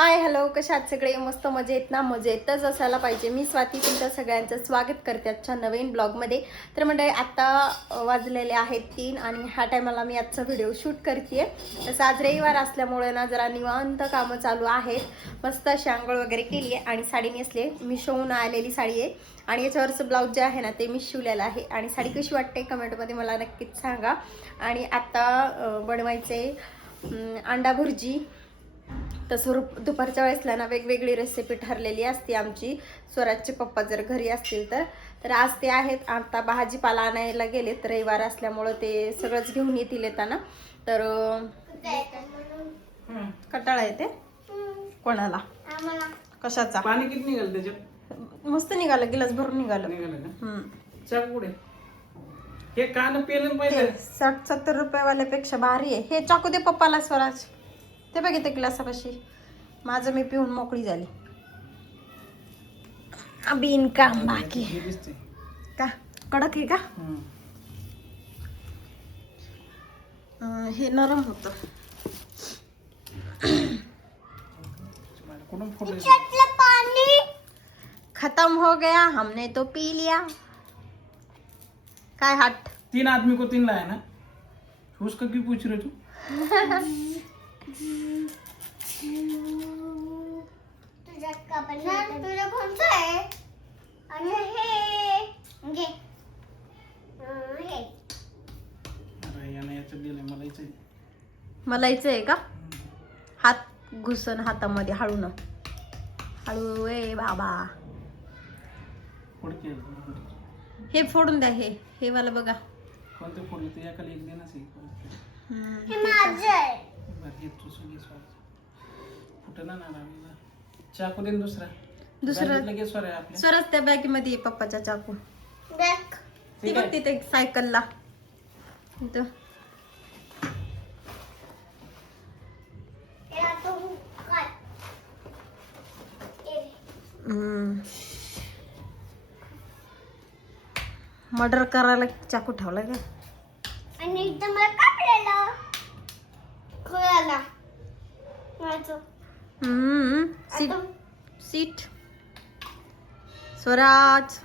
Hi hello, कशा आहात सगळे? मस्त मजेत ना? मजेतच असायला पाहिजे. मी स्वाती तुमच्या सगळ्यांचं स्वागत करते आजच्या नवीन ब्लॉगमध्ये. तर मंडळी, आता वाजलेले आहेत 3 आणि ह्या टायमाला मी आजचा व्हिडिओ शूट करते. तसं आज रविवार असल्यामुळे ना जरा निवांत कामं चालू आहेत. मस्त अशी आंघोळ वगैरे केली आहे आणि साडी नेसली. मी शिवून आलेली साडी आहे आणि याच्यावरचं ब्लाऊज जे आहे ना ते मी शिवलेलं आहे. आणि साडी कशी वाटते कमेंटमध्ये मला नक्कीच सांगा. आणि आता बनवायचे अंडा भुर्जी. तसं दुपारच्या वेळेसला ना वेगवेगळी रेसिपी ठरलेली असते आमची. स्वराजचे पप्पा जर घरी असतील तर आज ते आहेत. आता भाजीपाला आणायला गेले तर रविवार असल्यामुळं ते सगळंच घेऊन येतील येताना. तर कंटाळा येते कोणाला कशाचा? पाणी किती निघालं त्याच्यात? मस्त निघालं, गिलास भरून निघालं. चहा पुढे हे कान पेलं पाहिजे. 60-70 रुपयावाल्यापेक्षा भारी आहे हे. चाकू दे पप्पाला स्वराज. ते बघितलं ग्लासापाशी. माझं मी पिऊन मोकळी झाली. बिन काम बाकी का कडक आहे का? हे नरम होत. पानी खत्म हो गया, हमने तो पी लिया. काय हट 3 आदमी को 3 लाया ना, उसका क्यों पूछ रहे तू? तुझं कोणतं आहे? आणि हे घे. अरे याने याचं दिलंय मला याचं. मलायचं आहे का? हात घुसन हातामध्ये हळू न हळू. ए बाबा, फोडके हे फोडून द्या. हे वाला बघा. कोणते फोडले ते एकाला एक देणार आहे. हे माझं आहे. बरं हे तू सगळी फुटना ना लागला. चाकू दे दुसरा लगेच स्वर आहे आपल्या. स्वरच त्या बॅगमध्ये पप्पाच्या चाकू. बॅग ती बघ तिथे सायकलला. इथं मर्डर करायला चाकू ठेवला का? आणि एकदम मला कापलेलं खोळाला माझं. Seat seat Swaraj.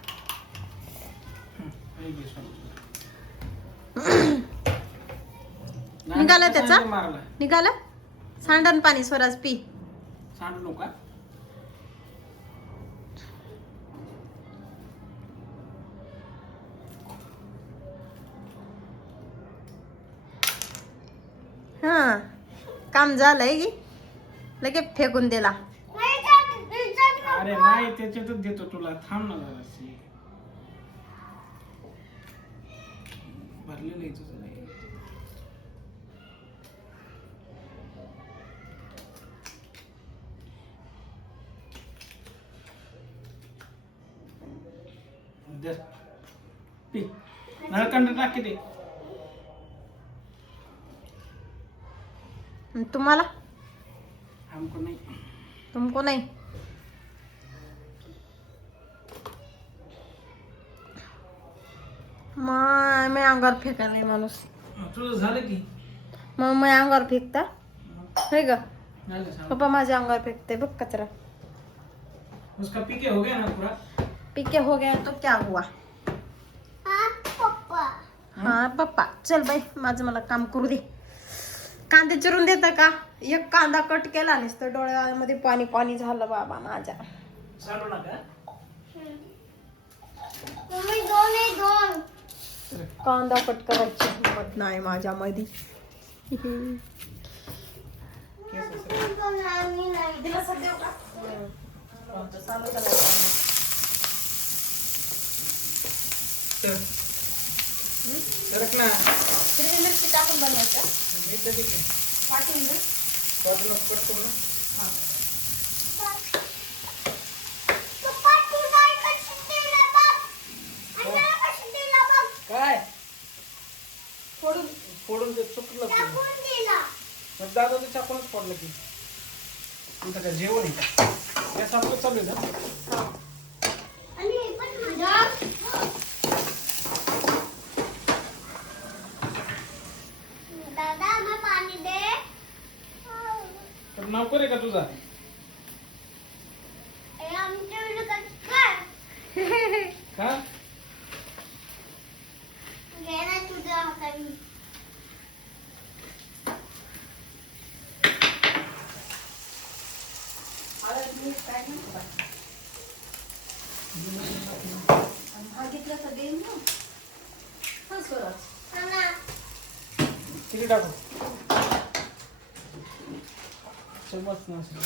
निघाला त्याचा? निघाला. सांडण पाणी स्वराज पी. सांडू नका. हा, काम झालंय की लगेच फेकून दिला. अरे नाही त्याच्यातच देतो तुला. थांब ना जराशी. भरलेलं आहे तुझं. नाही पी. नळकंड टाक किती. तुम्हाला? हमको नाही. तुमको नाही. मी अंगावर फेका नाही माणूस. तुझं झालं की मग मी अंगावर फेकता हे ग. झालं सांग. पप्पा माझ्या अंगावर फेकते बघ कचरा. उसका पीके हो गया ना पूरा. पीके हो गया तो क्या हुआ? पप्पा हा पप्पा. चल बाई, माझं मला काम करू दे. कांदे चिरून देता का? एक कांदा कट केला नसतं डोळ्यामध्ये पाणी पाणी झालं बाबा माझ्या. चालू नका. मम्मी दोन कांदा कट करायची हिंमत नाही माझ्यामध्ये. रख ना. हिरवी मिरची टाकून बनवायचं. मी तर ठीक आहे. वाटून दे. वाटून कट करू ना. हा. पप्पा तू नाही कशी दिला बघ. आणि कशी दिला बघ. काय फोडून फोडून ते चुकलं. टाकून दिला. मग दादा ते चाकूनच फोडलं की. तुमचं काय जेवण आहे का? या सारखं चालू आहे ना. आणि हे पण माझं. दादा मला पाणी दे. तर नाव करे का तुझा? आमच्या काय का घे ना तुझ्या हाताने भागितलं तर देईन ना. हा स्वराज. नाना किती टाकू चम्मच नसेल.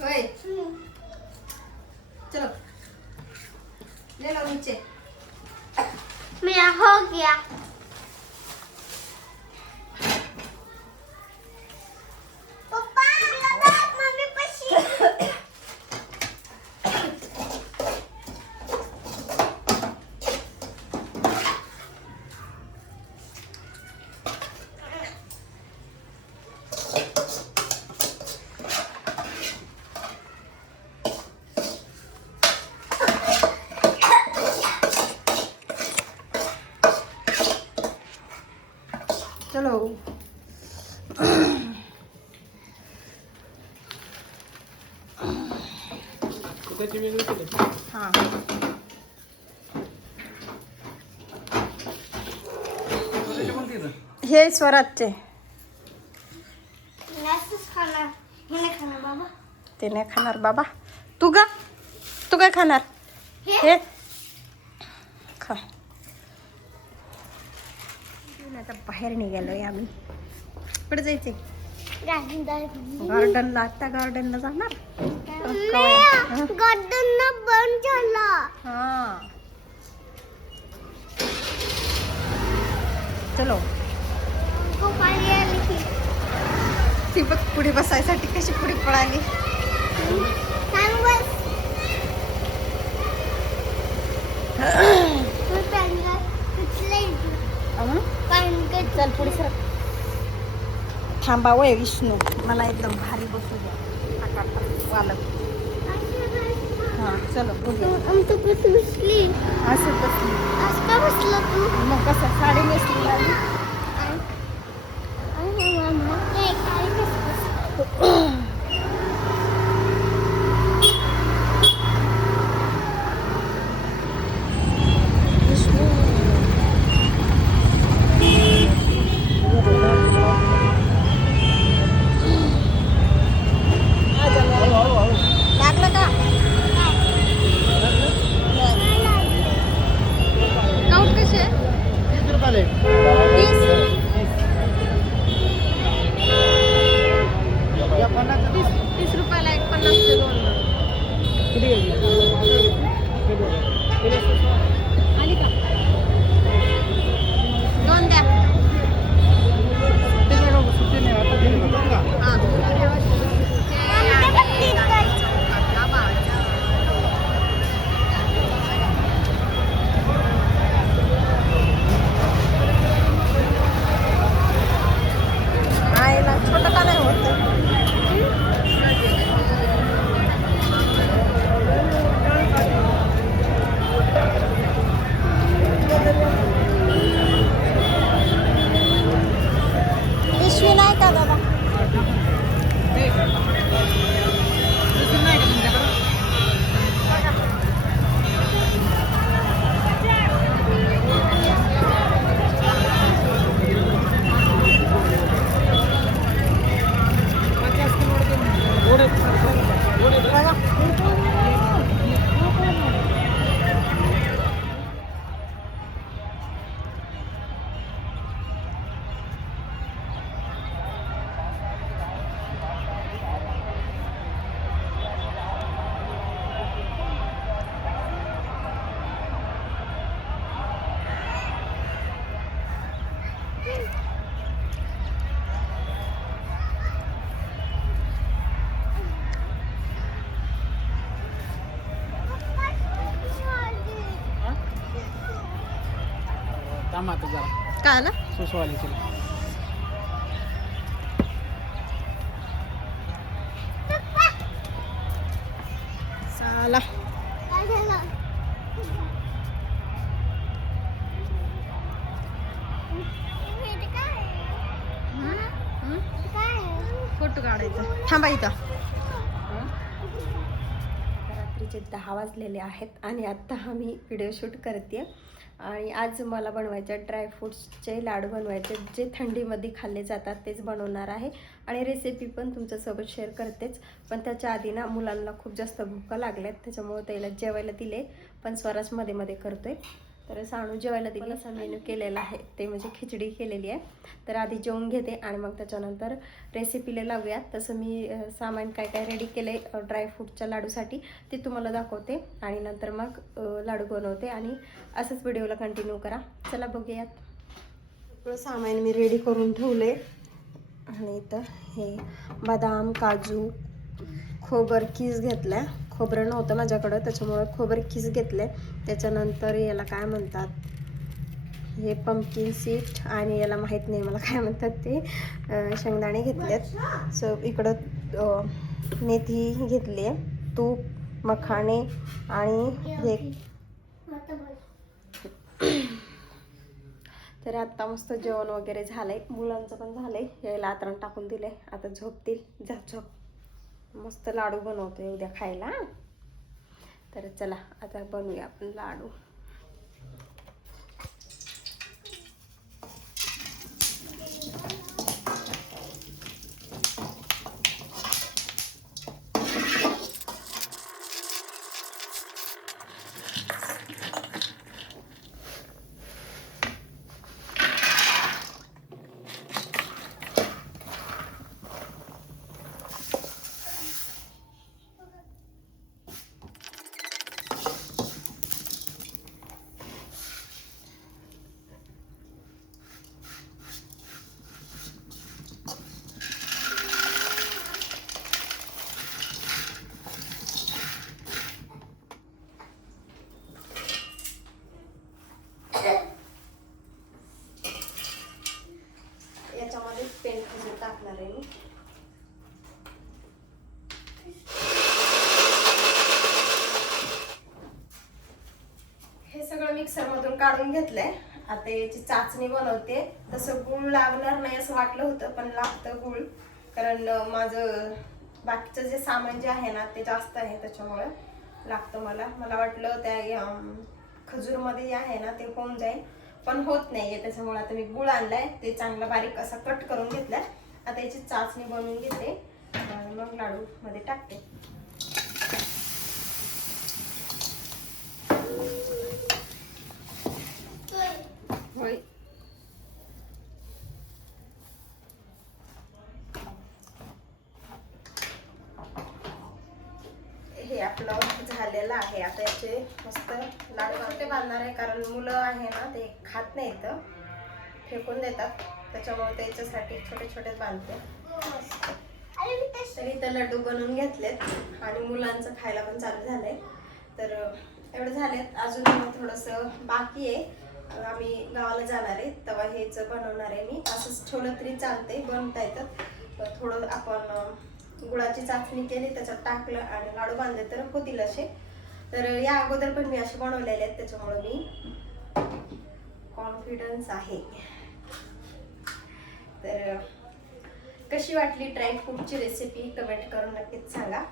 होय चलो ले लो नीचे. मेरा हो गया पप्पा मम्मी पशी चलो त्याची वेगळी केली. हा त्याची पण तिथं. हे स्वराजचे. नसच खाना हे नाही खाना बाबा ते नाही खाणार बाबा. तू का तू काय खाणार? हे खा. आता बाहेर निघालोय आम्ही. कुठे जायचे? गार्डनला. आता गार्डनला जाणार. गार्डन बंद झाला हा चलो. पाणी आली की ती बघ पुढे बसायसाठी कशी पुढे पळाली. सांग बस तू सांगा कुठले चल पुढे सर. थांबावं विष्णू. मला एकदम भारी बसू द्या. वालक. हा चलो बघू. आमचं कसं बसली असं बसली. आज का बसला तू मग कसं साडी नेसली आली. मम्मा काय बसली लागलं का? काउंट कसे आहे? 30 रुपयाला एक. 30. या 50 चं 30. 30 रुपयाला एक 50 चे 2. किती घ्यायची? आली का? 2 द्या. त्याच्याकडं सुट्टी नाही. आता घरी बघू का? आईला छोटं का नाही होत? थांब आता जरा काय आला सुसवालीची चला काय झालं? हे काय आहे? काय आहे? फोटो काढायचा थांबा इथं. रात्रीचे 10 वाजलेले आहेत आणि आत्ता आम्ही व्हिडिओ शूट करते आणि आज मला बनवायचे ड्रायफ्रूट्सचे लाडू बनवायचे जे थंडीमध्ये खाल्ले जातात तेच बनवणार आहे आणि रेसिपी पण तुमच्यासोबत शेअर करतेच. पण त्याच्या आधी ना मुलांना खूप जास्त भूका लागल्यात त्याच्यामुळे त्याला जेवायला दिले पण स्वराज मध्ये मध्ये करतोय. तर साणू जेवायला दिला असा मेनू केलेला आहे ते म्हणजे खिचडी केलेली आहे. तर आधी जेवून घेते आणि मग त्याच्यानंतर रेसिपीला लावूयात. तसं मी सामान काय काय रेडी केलं आहे ड्रायफ्रूटच्या लाडूसाठी ते तुम्हाला दाखवते आणि नंतर मग लाडू बनवते आणि असंच व्हिडिओला कंटिन्यू करा. चला बघूयात. सगळं सामान मी रेडी करून ठेवले आणि इथं हे बदाम काजू खोबर कीस घेतला. खोबरं नव्हतं माझ्याकडं त्याच्यामुळं खोबर कीस घेतले. त्याच्यानंतर याला काय म्हणतात हे पंपकिन सीड आणि याला माहीत नाही मला काय म्हणतात ते शेंगदाणे घेतलेत. सो इकडं मेथी घेतली आहे तूप मखाणे आणि हे. तर आत्ता मस्त जेवण वगैरे झालंय मुलांचं पण झालंय यायला आतरण टाकून दिले आता झोपतील. जा झोप. मस्त लाडू बनवते उद्या खायला. तर चला आता बनवूया आपण लाडू. याच्यामध्ये पेंट खजूर टाकणार आहे मी. हे सगळं मिक्सर मधून काढून घेतलंय. आता याची चाचणी बनवते. तसं गुळ लागणार नाही असं वाटलं होतं पण लागतं गुळ कारण माझं बाकीचं जे सामान जे आहे ना ते जास्त आहे त्याच्यामुळे लागतं मला वाटलं त्या खजूरमध्ये जे आहे ना ते होऊन जाईल पण होत नाहीये त्याच्यामुळे आता मी गुळ आणलाय ते चांगला बारीक असा कट करून घेतलाय. आता याची चाचणी बनवून घेते आणि मग लाडू मध्ये टाकते. होय हे आपलं झालेलं आहे. आता याचे मस्त लाडू छोटे बांधणार आहे कारण मुलं आहे ना ते खात नाहीत फेकून देतात त्याच्यामुळे त्याच्यासाठी छोटे छोटे बांधते. तर इथं लड्डू बनवून घेतलेत आणि मुलांचं खायला पण चालू झालंय. तर एवढं झालेत अजून थोडंसं बाकी आहे. आम्ही गावाला जाणार आहे तेव्हा हेच बनवणार आहे मी. असंच ठेवलं तरी चालते बनवता येतात. थोडं आपण गुळाची चाचणी केली त्याच्यात टाकलं आणि लाडू बांधले तर होतील असे. तर या अगोदर पण मी असे बनवलेले आहेत त्याच्यामुळे मी कॉन्फिडन्स आहे. तर कशी वाटली ड्रायफ्रूटची रेसिपी कमेंट करून नक्कीच सांगा.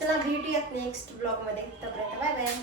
चला भेटूयात नेक्स्ट ब्लॉग मध्ये. तोपर्यंत बाय बाय.